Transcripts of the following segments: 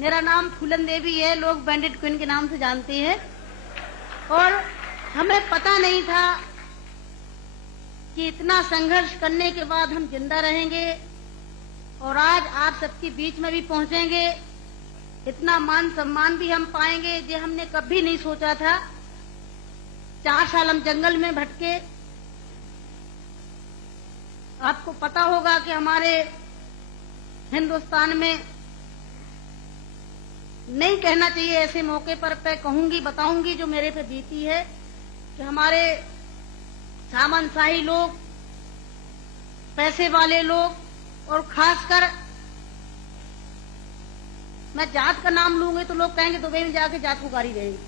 मेरा नाम फूलन देवी है, लोग बैंडेड क्वीन के नाम से जानते हैं। और हमें पता नहीं था कि इतना संघर्ष करने के बाद हम जिंदा रहेंगे और आज आप सबके बीच में भी पहुंचेंगे, इतना मान सम्मान भी हम पाएंगे, ये हमने कभी नहीं सोचा था। 4 साल हम जंगल में भटके। आपको पता होगा कि हमारे हिंदुस्तान में नहीं कहना चाहिए ऐसे मौके पर, कहूंगी, बताऊंगी जो मेरे पे बीती है, कि हमारे सामंतशाही लोग, पैसे वाले लोग और खासकर मैं जात का नाम लूंगी तो लोग कहेंगे दुबई में जाके जात पुकारी रहेंगे।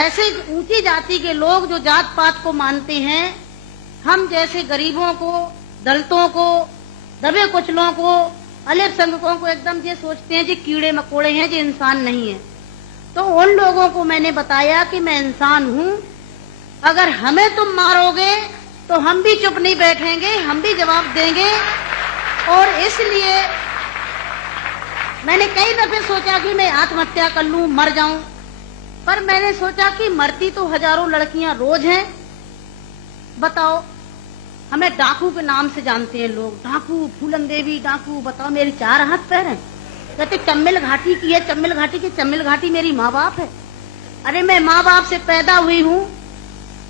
ऐसे ऊंची जाति के लोग जो जात पात को मानते हैं, हम जैसे गरीबों को, दलितों को, दबे कुचलों को, अल्पसंख्यकों को एकदम ये सोचते हैं जी कीड़े मकोड़े हैं, जी इंसान नहीं है। तो उन लोगों को मैंने बताया कि मैं इंसान हूं, अगर हमें तुम मारोगे तो हम भी चुप नहीं बैठेंगे, हम भी जवाब देंगे। और इसलिए मैंने कई दफे सोचा कि मैं आत्महत्या कर लूं, मर जाऊं, पर मैंने सोचा कि मरती तो हजारों लड़कियां रोज हैं। बताओ, हमें डाकू के नाम से जानते हैं लोग, डाकू, फूलन देवी डाकू। बताओ, मेरी 4 हाथ पैर हैं। कहते चम्मिल घाटी की है, चम्मिल घाटी की। चम्मिल घाटी मेरी माँ बाप है। अरे मैं माँ बाप से पैदा हुई हूँ,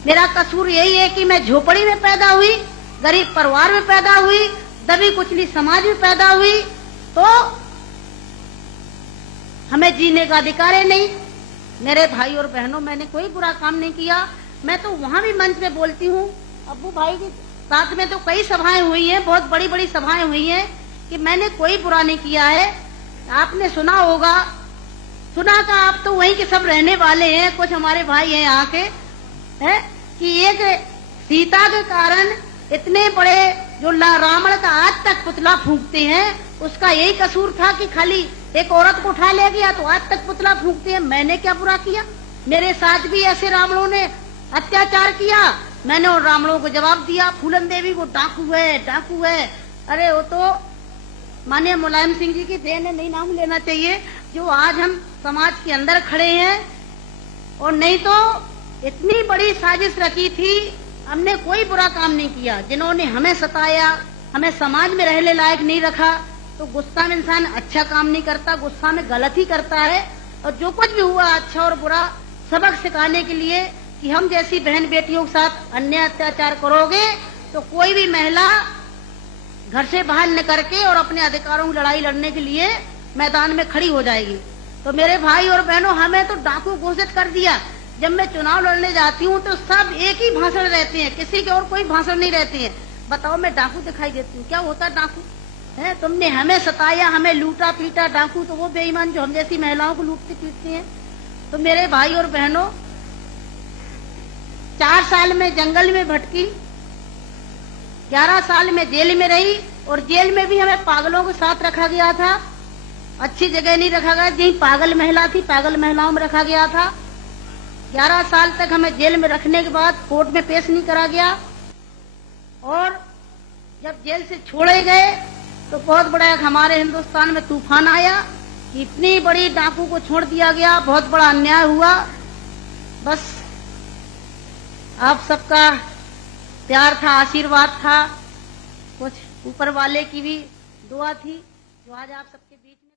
मेरा कसूर यही है कि मैं झोपड़ी में पैदा हुई, गरीब परिवार में पैदा हुई, दबी कुचली समाज में पैदा हुई, तो हमें जीने का अधिकार है नहीं। मेरे भाई और बहनों, मैंने कोई बुरा काम नहीं किया। मैं तो वहां भी मंच में बोलती हूँ, अब्बू भाई के साथ में तो कई सभाएं हुई हैं, बहुत बड़ी बड़ी सभाएं हुई हैं, कि मैंने कोई बुरा नहीं किया है। आपने सुना होगा, सुना का आप तो वहीं के सब रहने वाले हैं, कुछ हमारे भाई हैं यहाँ के, है कि एक सीता के कारण इतने बड़े जो रावण का आज तक पुतला फूंकते हैं, उसका यही कसूर था कि खाली एक औरत को उठा ले गया तो आज तक पुतला फूंकते हैं। मैंने क्या बुरा किया? मेरे साथ भी ऐसे रावणों ने अत्याचार किया, मैंने उन रावणों को जवाब दिया। फूलन देवी को डाकू है, डाकू है। अरे वो तो माननीय मुलायम सिंह जी की देन है, नहीं नाम लेना चाहिए, जो आज हम समाज के अंदर खड़े हैं। और नहीं तो इतनी बड़ी साजिश रची थी, हमने कोई बुरा काम नहीं किया। जिन्होंने हमें सताया, हमें समाज में रहने लायक नहीं रखा, तो गुस्सा में इंसान अच्छा काम नहीं करता, गुस्सा में गलत ही करता है। और जो कुछ भी हुआ अच्छा और बुरा सबक सिखाने के लिए कि हम जैसी बहन बेटियों के साथ अन्याय अत्याचार करोगे तो कोई भी महिला घर से बाहर निकल के और अपने अधिकारों की लड़ाई लड़ने के लिए मैदान में खड़ी हो जाएगी। तो मेरे भाई और बहनों, हमें तो डाकू घोषित कर दिया। जब मैं चुनाव लड़ने जाती हूँ तो सब एक ही भाषण रहते हैं, किसी के और कोई भाषण नहीं रहते हैं। बताओ, मैं डाकू दिखाई देती हूँ? क्या होता डाकू है? तुमने हमें सताया, हमें लूटा पीटा। डाकू तो वो बेईमान जो हम जैसी महिलाओं को लूटते पीटते हैं। तो मेरे भाई और बहनों, 4 साल में जंगल में भटकी, 11 साल में जेल में रही, और जेल में भी हमें पागलों के साथ रखा गया था। अच्छी जगह नहीं रखा गया, जहीं पागल महिला थी, पागल महिलाओं में रखा गया था। 11 साल तक हमें जेल में रखने के बाद कोर्ट में पेश नहीं करा गया। और जब जेल से छोड़े गए तो बहुत बड़ा हमारे हिंदुस्तान में तूफान आया कि इतनी बड़ी डाकू को छोड़ दिया गया, बहुत बड़ा अन्याय हुआ। बस आप सबका प्यार था, आशीर्वाद था, कुछ ऊपर वाले की भी दुआ थी, जो आज आप सबके बीच में